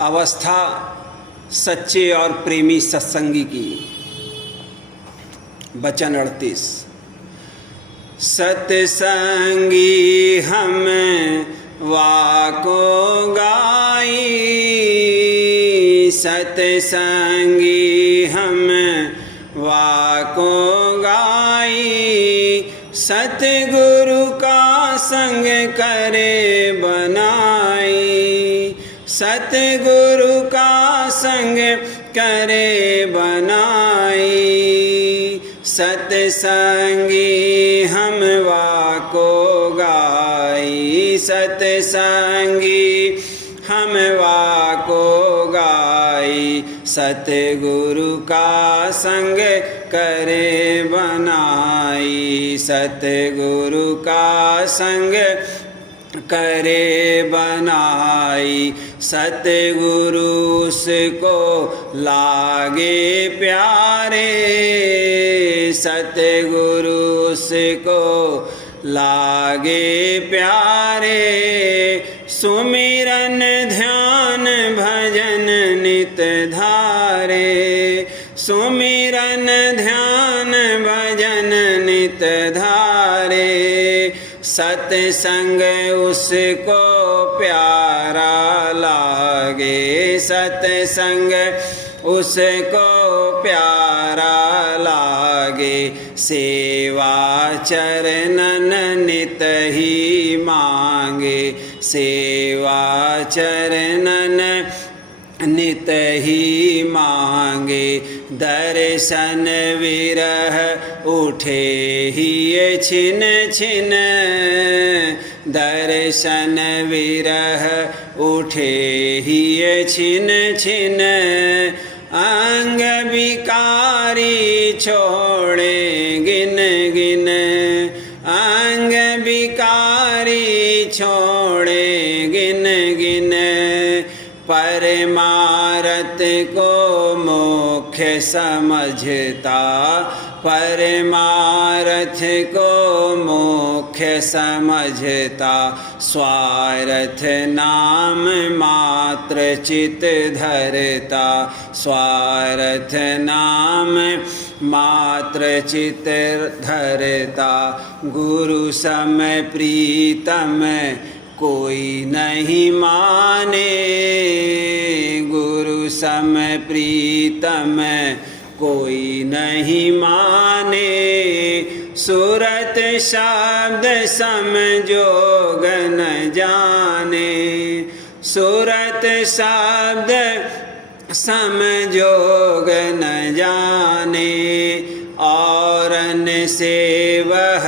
अवस्था सच्चे और प्रेमी सत्संगी की। वचन 38। सत्संगी हम वाको गाई, सत्संगी हम वाको गाई, सतगुरु का संग करे बनाई, सतगुरु का संग करे बनाई, सत्संगी हम वाको गाई, सत्संगी हम वाको गाई, सतगुरु का संग करे बनाई, सतगुरु का संग करे बनाई, सतगुरु उसको लागे प्यारे, सतगुरु उसको लागे प्यारे, सुमिरन ध्यान भजन नित धारे, सुमिरन ध्यान भजन नित धारे, सत्संग उसको प्यारा लागे, सत्संग उसको प्यारा लागे, सेवा चरणन नित ही मांगे, सेवा चरणन नित ही मांगे, दर्शन विरह उठे ही छिन छिन, दर्शन विरह उठे ही छिन छिन, अंग विकारी छोड़े गिन गिन, अंग विकारी छोड़े गिन गिन, परमारथ को मुख्य समझता, परमारथ को मुख्य समझता, स्वार्थ नाम मात्र चित धरता, स्वार्थ नाम मात्र चित धरता, गुरु सम प्रीतम कोई नहीं माने, गुरु सम प्रीतम कोई नहीं माने, सूरत शब्द सम जोग न जाने, सूरत शब्द सम जोग न जाने, औरन से वह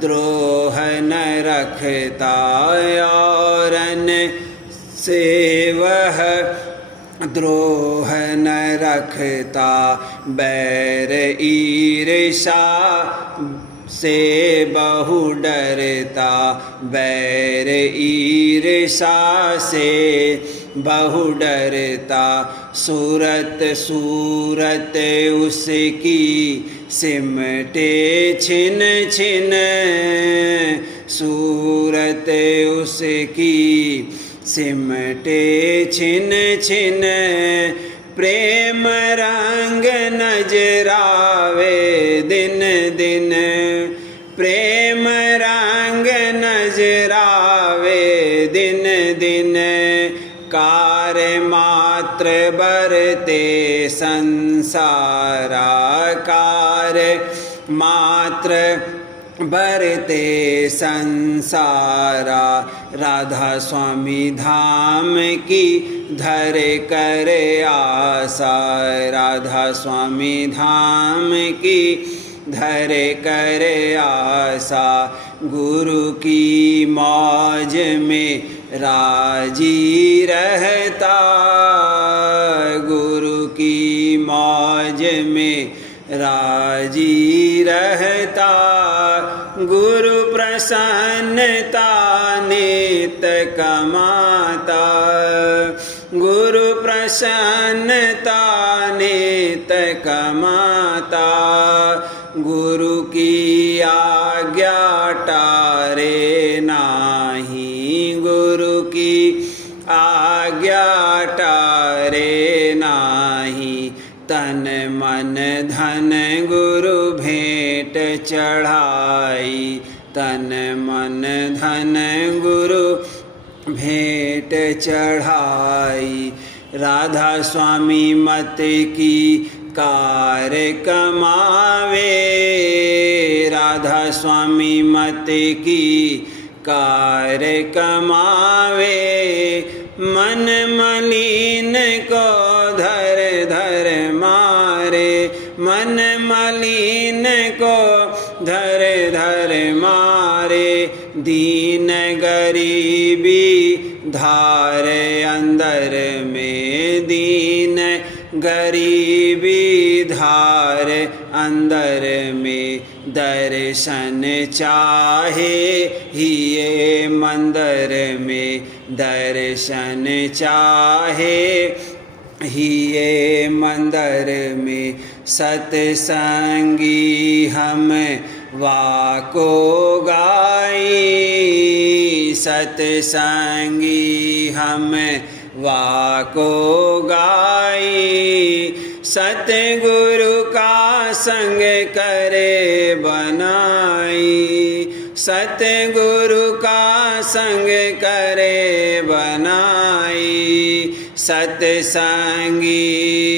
द्रोह न रखता, औरन से वह द्रोह न रखता, बैर ईर्षा से बहु डरता, बैर ईर्षा से बहु डरता, सूरत सूरत उसकी सिमटे छिन छिन, सूरत उसकी सिमटे छिन छिन, प्रेम रंग नजरावे दिन दिन, प्रेम रंग नजरावे दिन दिन, कार्य मात्र बरते संसारा, कार्य मात्र बरते संसारा, राधा स्वामी धाम की धर कर आशा, राधा स्वामी धाम की धर कर आशा, गुरु की मौज में राजी रहता, गुरु की मौज में राजी रहता, गुरु प्रसन्नता नित कमाता, गुरु प्रसन्नता नित कमाता, गुरु की आज्ञा टारे नाही, गुरु की आज्ञा टारे चढ़ाई, तन मन धन गुरु भेंट चढ़ाई। राधा स्वामी मत की कार कमावे, राधा स्वामी मत की कार कमावे। मन मलिन को धर धर मारे, मन मलिन को धर धर मारे। दीन गरीबी धारे अंदर में, दीन गरीबी धार अंदर में। दर्शन चाहे ही ये मंदिर में, दर्शन चाहे ही ये मंदिर में। सत्संगी हम वाको गाई, सत्संगी हम वाको गाई। सतगुरु का संग करे बनाई, सतगुरु का संग करे बनाई। सत्संगी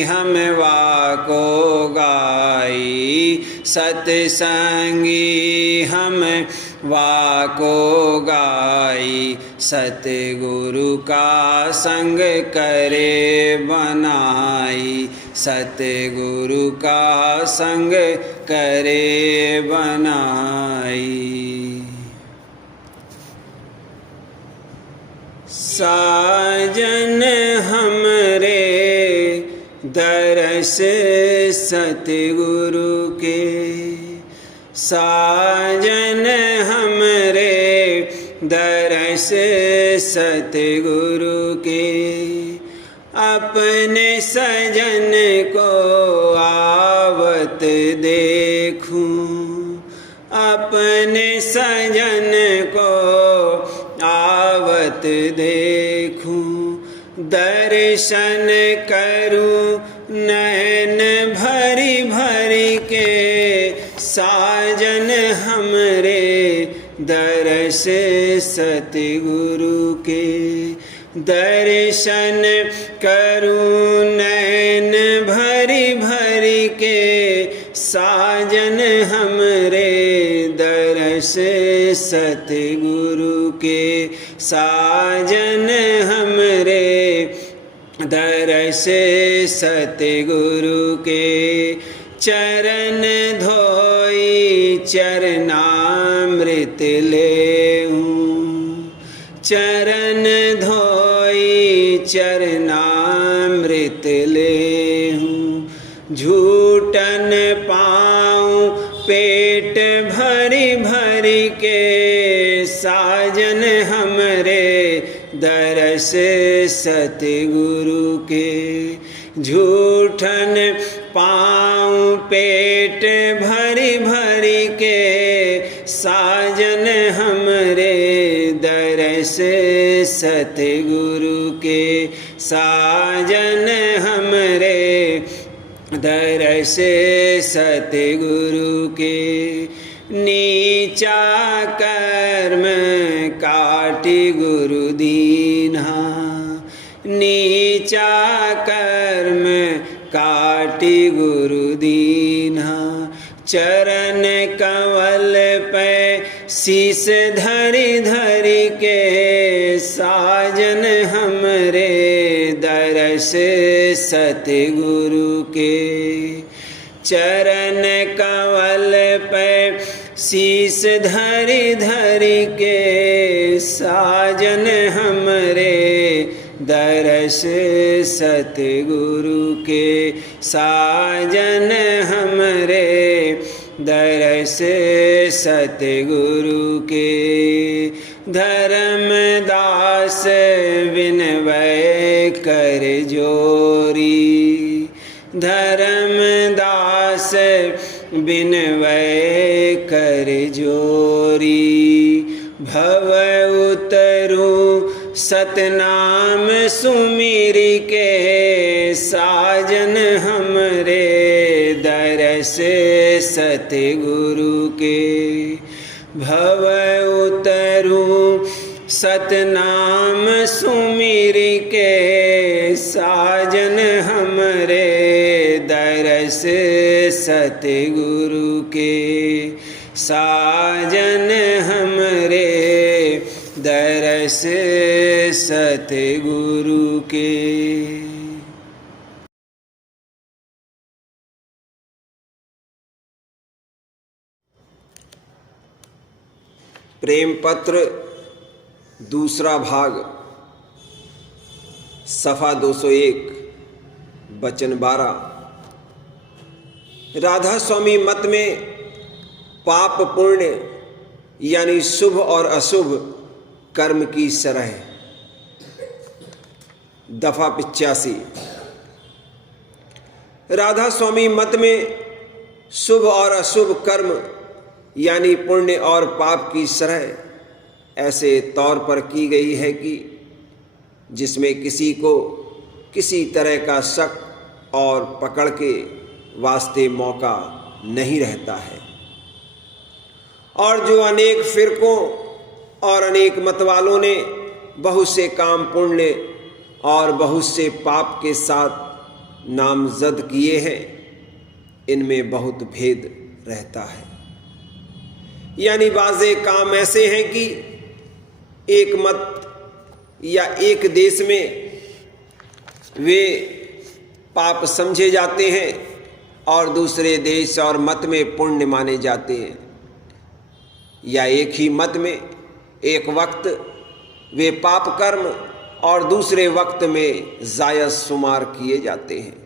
हम वाको गाई, सत्संगी हम वाको गाई। सतगुरु का संग करे बनाई, सतगुरु का संग करे बनाई। साजन हमरे दरस सतगुरु के, साजन हमरे दरस सतगुरु के। अपने सजन को आवत देखूं, अपने सजन को आवत देखूं। दर्शन करूं नैन भरी भरी के, साजन हमरे दरस सतगुरु के। दर्शन करूं नैन भरी भरी के, साजन हमरे दरस सतगुरु के। साजन हमरे दरस सतगुरु के। चरण धोई चरणामृत लेऊं, चरण धोई चरणामृत लेऊं। झूठन पाऊं पेट भरी भरी के, साजन हमरे दरस सतगुरु के। झूठन पाऊं पेट भरी भरी के, साजन हमरे दरस सतगुरु के। साजन हमरे दरस सतगुरु के। नीचा कर्म काटी गुरु दीन्हा, नीचा कर्म काटी गुरु दीन्हा। चरण कमल पे शीस धरी धरी के, साजन हमरे दरस सतगुरु के। चरण कमल पे शीस धरी धरी के, साजन हमरे दरस सतगुरु के। साजन हमरे दरस सतगुरु के। धर्मदास विनवय कर जोरी, धर्मदास विनवय कर जोरी। भव उतरू सतनाम सुमिरी के, साजन हमरे दरस सतगुरु भव उतरूं सतनाम सुमिर के साजन हमरे दरस सतगुरु के साजन हमरे दरस सतगुरु के। प्रेम पत्र दूसरा भाग सफ़ा 201 वचन 12। राधा स्वामी मत में पाप पुण्य यानी शुभ और अशुभ कर्म की शरह। दफा 85। राधा स्वामी मत में शुभ और अशुभ कर्म यानी पुण्य और पाप की शरह ऐसे तौर पर की गई है कि जिसमें किसी को किसी तरह का शक और पकड़ के वास्ते मौका नहीं रहता है, और जो अनेक फिरकों और अनेक मतवालों ने बहुत से काम पुण्य और बहुत से पाप के साथ नामजद किए हैं, इनमें बहुत भेद रहता है। यानी बाज़े काम ऐसे हैं कि एक मत या एक देश में वे पाप समझे जाते हैं और दूसरे देश और मत में पुण्य माने जाते हैं, या एक ही मत में एक वक्त वे पाप कर्म और दूसरे वक्त में जायज़ शुमार किए जाते हैं।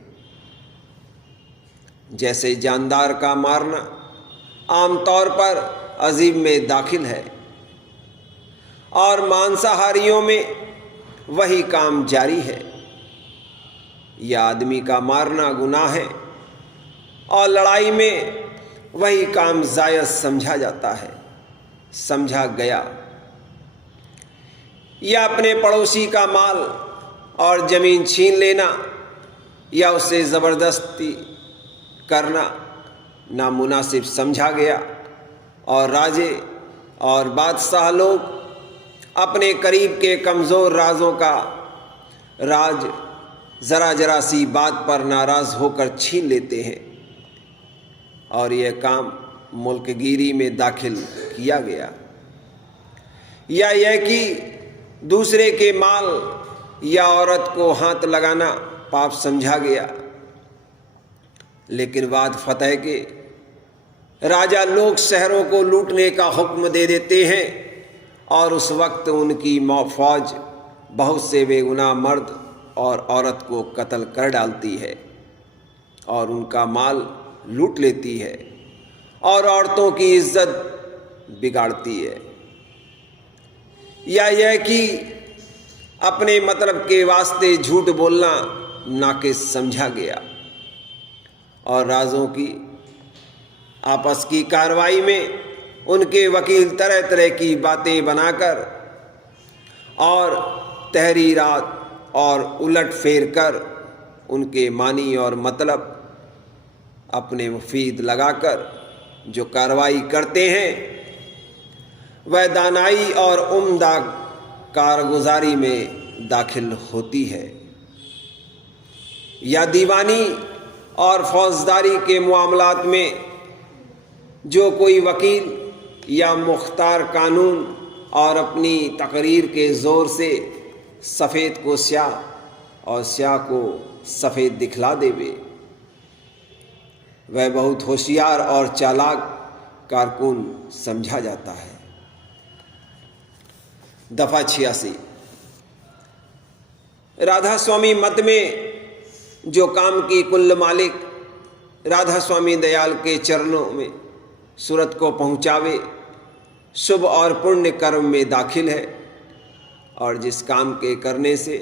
जैसे जानदार का मारना आमतौर पर अजीम में दाखिल है और मांसाहारियों में वही काम जारी है, या आदमी का मारना गुनाह है और लड़ाई में वही काम जायज़ समझा जाता है, समझा गया। या अपने पड़ोसी का माल और ज़मीन छीन लेना या उसे ज़बरदस्ती करना नामुनासिब समझा गया, और राजे और बादशाह लोग अपने करीब के कमज़ोर राजों का राज ज़रा ज़रा सी बात पर नाराज़ होकर छीन लेते हैं, और यह काम मुल्कगीरी में दाखिल किया गया। या यह कि दूसरे के माल या औरत को हाथ लगाना पाप समझा गया, लेकिन बाद फतह के राजा लोग शहरों को लूटने का हुक्म दे देते हैं, और उस वक्त उनकी फौज बहुत से बेगुनाह मर्द और औरत को कत्ल कर डालती है और उनका माल लूट लेती है और औरतों की इज्जत बिगाड़ती है। या यह कि अपने मतलब के वास्ते झूठ बोलना नाकिस समझा गया, और राजों की आपस की कार्रवाई में उनके वकील तरह तरह की बातें बनाकर और तहरीरात और उलट फेर कर उनके मानी और मतलब अपने मुफीद लगाकर जो कार्रवाई करते हैं वह दानाई और उम्दा कारगुजारी में दाखिल होती है। या दीवानी और फौजदारी के मामलात में जो कोई वकील या मुख्तार कानून और अपनी तकरीर के ज़ोर से सफ़ेद को स्याह और स्याह को सफ़ेद दिखला देवे, वह बहुत होशियार और चालाक कारकुन समझा जाता है। दफ़ा 86। राधा स्वामी मत में जो काम की कुल मालिक राधा स्वामी दयाल के चरणों में सूरत को पहुँचावे शुभ और पुण्य कर्म में दाखिल है, और जिस काम के करने से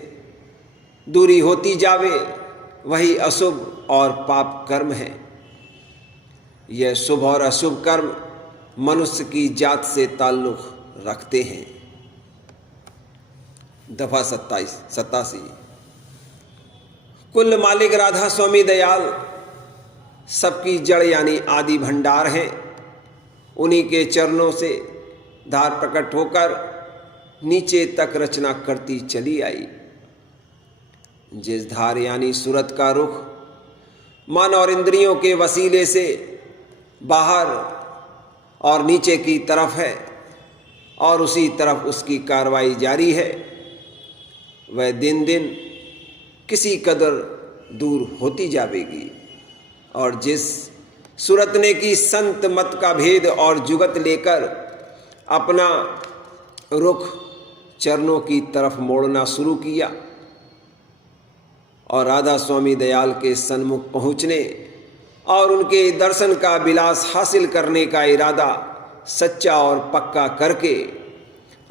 दूरी होती जावे वही अशुभ और पाप कर्म है। यह शुभ और अशुभ कर्म मनुष्य की जात से ताल्लुक़ रखते हैं। दफ़ा 87। कुल मालिक राधा स्वामी दयाल सबकी जड़ यानी आदि भंडार हैं। उन्हीं के चरणों से धार प्रकट होकर नीचे तक रचना करती चली आई। जिस धार यानी सूरत का रुख मन और इंद्रियों के वसीले से बाहर और नीचे की तरफ है और उसी तरफ उसकी कार्रवाई जारी है, वह दिन दिन किसी कदर दूर होती जाएगी। और जिस सूरत ने की संत मत का भेद और जुगत लेकर अपना रुख चरणों की तरफ मोड़ना शुरू किया और राधा स्वामी दयाल के सन्मुख पहुँचने और उनके दर्शन का विलास हासिल करने का इरादा सच्चा और पक्का करके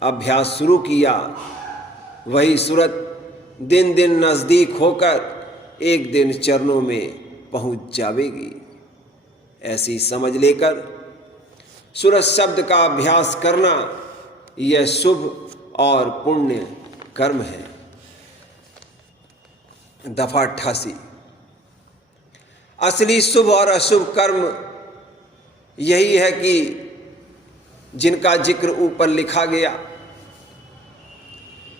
अभ्यास शुरू किया, वही सूरत दिन दिन नज़दीक होकर एक दिन चरणों में पहुँच जाएगी। ऐसी समझ लेकर सूरत शब्द का अभ्यास करना यह शुभ और पुण्य कर्म है। दफा 88। असली शुभ और अशुभ कर्म यही है कि जिनका जिक्र ऊपर लिखा गया।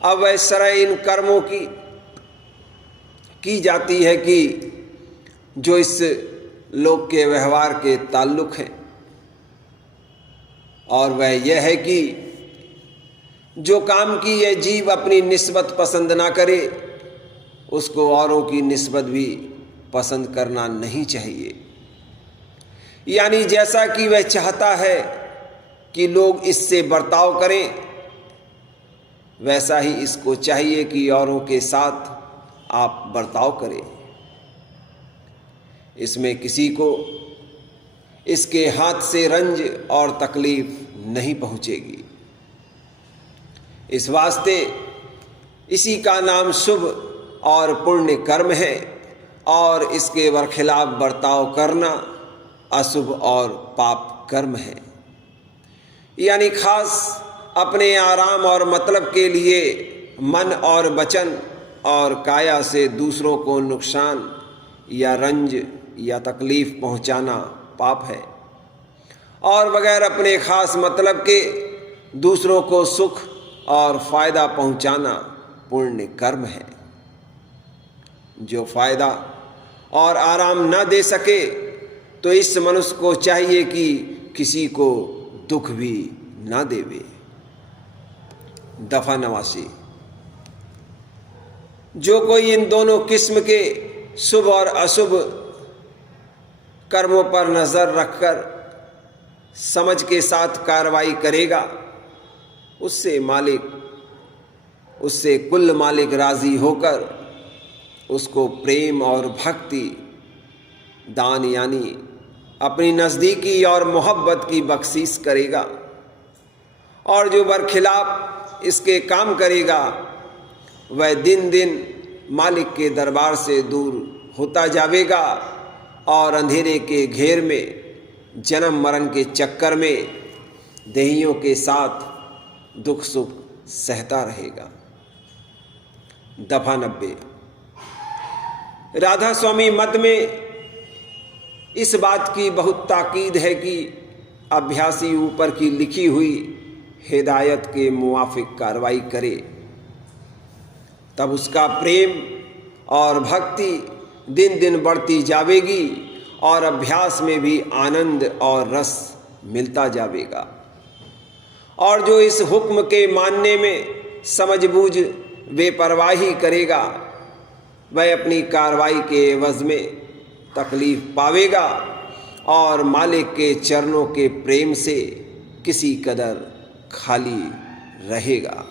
अब वह शरय इन कर्मों की जाती है कि जो इस लोक के व्यवहार के ताल्लुक हैं, और वह यह है कि जो काम की यह जीव अपनी निस्बत पसंद ना करे उसको औरों की निस्बत भी पसंद करना नहीं चाहिए। यानी जैसा कि वह चाहता है कि लोग इससे बर्ताव करें, वैसा ही इसको चाहिए कि औरों के साथ आप बर्ताव करें। इसमें किसी को इसके हाथ से रंज और तकलीफ नहीं पहुंचेगी। इस वास्ते इसी का नाम शुभ और पुण्य कर्म है और इसके बरखिलाफ बर्ताव करना अशुभ और पाप कर्म है। यानी खास अपने आराम और मतलब के लिए मन और वचन और काया से दूसरों को नुकसान या रंज या तकलीफ पहुंचाना पाप है, और बगैर अपने खास मतलब के दूसरों को सुख और फायदा पहुंचाना पुण्य कर्म है। जो फायदा और आराम न दे सके तो इस मनुष्य को चाहिए कि किसी को दुख भी न देवे। दफा 89। जो कोई इन दोनों किस्म के शुभ और अशुभ कर्मों पर नजर रखकर समझ के साथ कार्रवाई करेगा, उससे कुल मालिक राजी होकर उसको प्रेम और भक्ति दान यानी अपनी नज़दीकी और मोहब्बत की बख्शीश करेगा। और जो बरखिलाफ इसके काम करेगा वह दिन दिन मालिक के दरबार से दूर होता जाएगा और अंधेरे के घेर में जन्म मरण के चक्कर में देहियों के साथ दुख सुख सहता रहेगा। दफा 90। राधा स्वामी मत में इस बात की बहुत ताकीद है कि अभ्यासी ऊपर की लिखी हुई हिदायत के मुवाफिक कार्रवाई करे, तब उसका प्रेम और भक्ति दिन दिन बढ़ती जाएगी और अभ्यास में भी आनंद और रस मिलता जाएगा। और जो इस हुक्म के मानने में समझबूझ बेपरवाही करेगा वह अपनी कार्रवाई के एवज में तकलीफ पावेगा और मालिक के चरणों के प्रेम से किसी कदर खाली रहेगा।